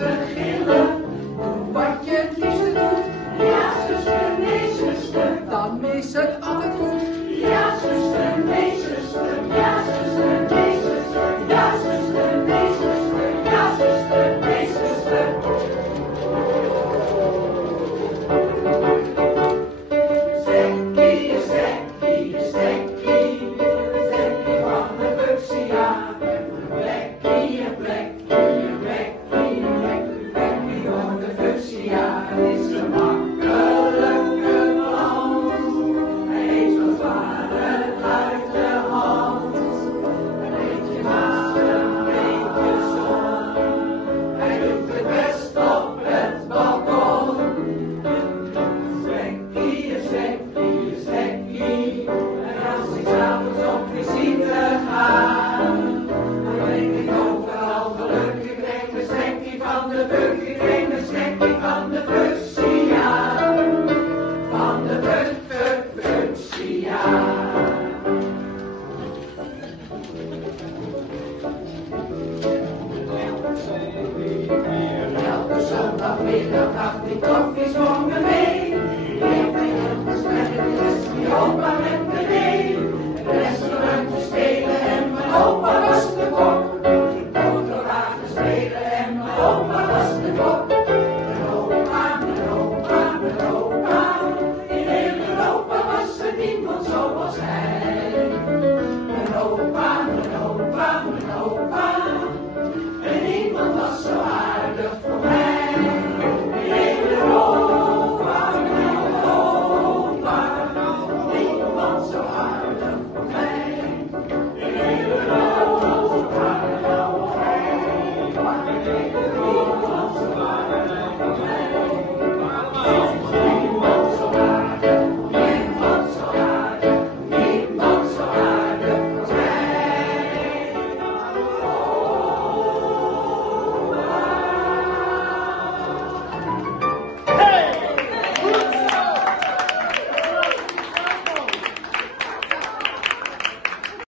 uit te gillen. Doe wat je het liefste doet. Ja, zuster, nee, zuster. Dan is het altijd goed. Ja, zuster, nee, zuster. Ja, zuster, nee, zuster. Ja, zuster, nee, zuster. Ja, zuster, nee, zuster. Stekkie, stekkie, stekkie. Stekkie van de fuchsia. Plekkie, een plekkie, een plekkie, een plekkie van de fuchsia. Het is een makkelijke plant. Hij eet wat varen uit de hand. Een beetje water, een beetje zon. Hij doet het best op het balkon. Stekkie, stekkie, stekkie. En als ik 's avonds op visite ga, dan denk ik overal gelukkig. Ik denk een stekkie van de bug, ik denk een stekkie van de fuchsia. Van de fuchsia. Elke zondagmiddag bracht ik koffies voor me mee.